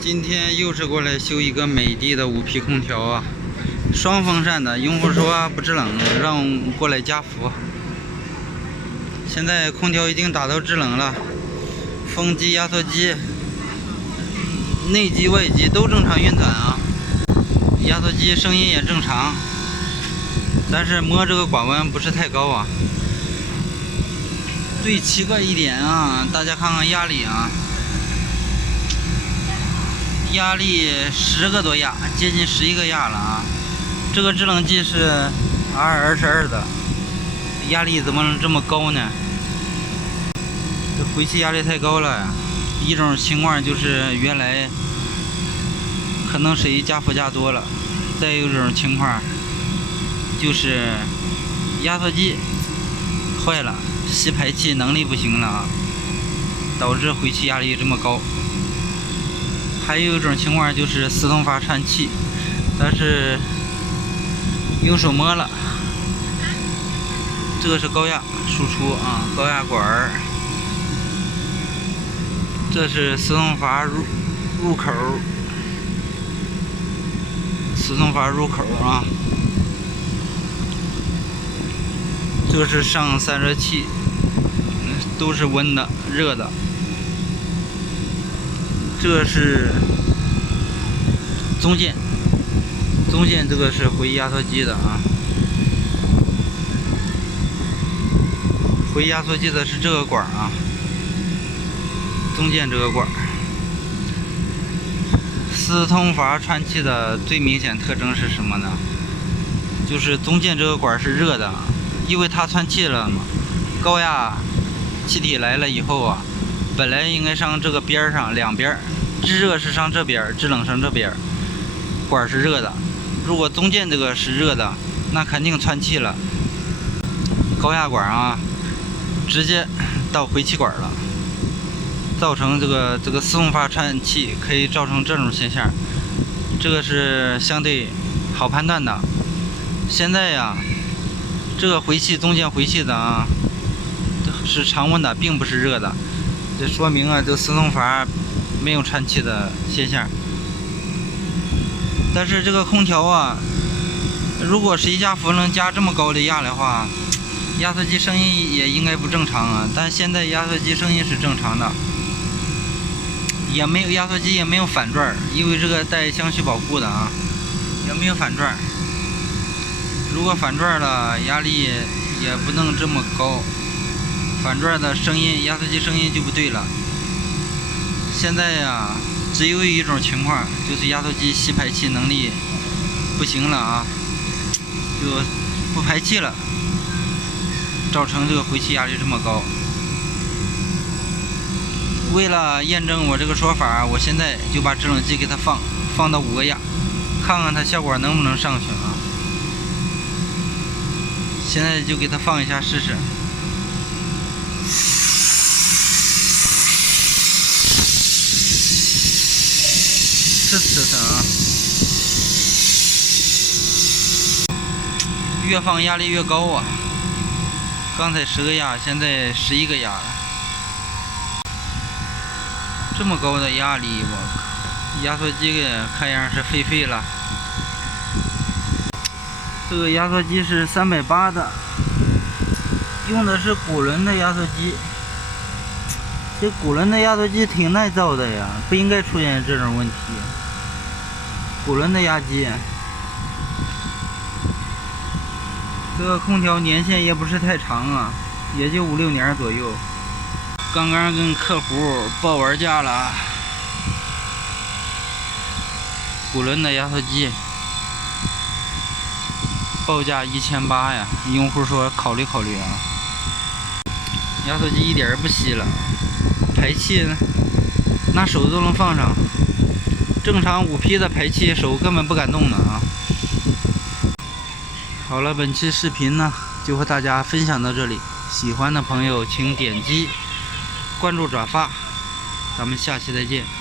今天又是过来修一个美的5匹空调啊，双风扇的。用户说不制冷，让我过来加氟。现在空调已经打到制冷了，风机、压缩机、内机、外机都正常运转啊。压缩机声音也正常，但是摸这个管温不是太高啊。最奇怪一点啊，大家看看压力啊。压力10个多压，接近11个压了啊！这个制冷剂是 R22的，压力怎么能这么高呢？这回气压力太高了呀！一种情况就是原来可能谁加氟加多了，再有一种情况就是压缩机坏了，吸排气能力不行了啊，导致回气压力这么高。还有一种情况就是四通阀串气，但是用手摸了，这个是高压输出啊，高压管儿，这是四通阀入口，四通阀入口啊，这是上散热器，都是温的、热的。这是中键，这个是回压缩机的啊，回压缩机的是这个管啊，中键这个管。四通阀串气的最明显特征是什么呢？就是中键这个管是热的，因为它串气了嘛，高压气体来了以后啊，本来应该上这个边上两边，制热是上这边，制冷上这边，管是热的。如果中键这个是热的，那肯定串气了，高压管啊，直接到回气管了，造成这个四通阀串气，可以造成这种现象。这个是相对好判断的。现在呀，这个回气中键回气的啊，是常温的，并不是热的。这说明啊，这四通阀没有串气的现象。但是这个空调啊，如果谁家氟能加这么高的压的话，压缩机声音也应该不正常啊。但现在压缩机声音是正常的，也没有压缩机也没有反转，因为这个带相续保护的啊，也没有反转。如果反转了，压力也不能这么高。反转的声音，压缩机声音就不对了。现在呀，只有一种情况，就是压缩机吸排气能力不行了啊，就不排气了，造成这个回气压力这么高。为了验证我这个说法，我现在就把制冷剂给它放到5个压，看看它效果能不能上去啊。现在就给它放一下试试。呲啊！越放压力越高啊！刚才10个压，现在11个压了。这么高的压力，我靠！压缩机给看样是废了。这个压缩机是380的，用的是鼓轮的压缩机。这鼓轮的压缩机挺耐造的呀，不应该出现这种问题。鼓轮的压机，这个空调年限也不是太长啊，也就5、6年左右。刚刚跟客户报完价了，鼓轮的压缩机报价1800呀，用户说考虑啊。压缩机一点也不吸了，排气呢，拿手都能放上。正常5匹的排气手根本不敢动的啊。好了，本期视频呢就和大家分享到这里，喜欢的朋友请点击关注转发，咱们下期再见。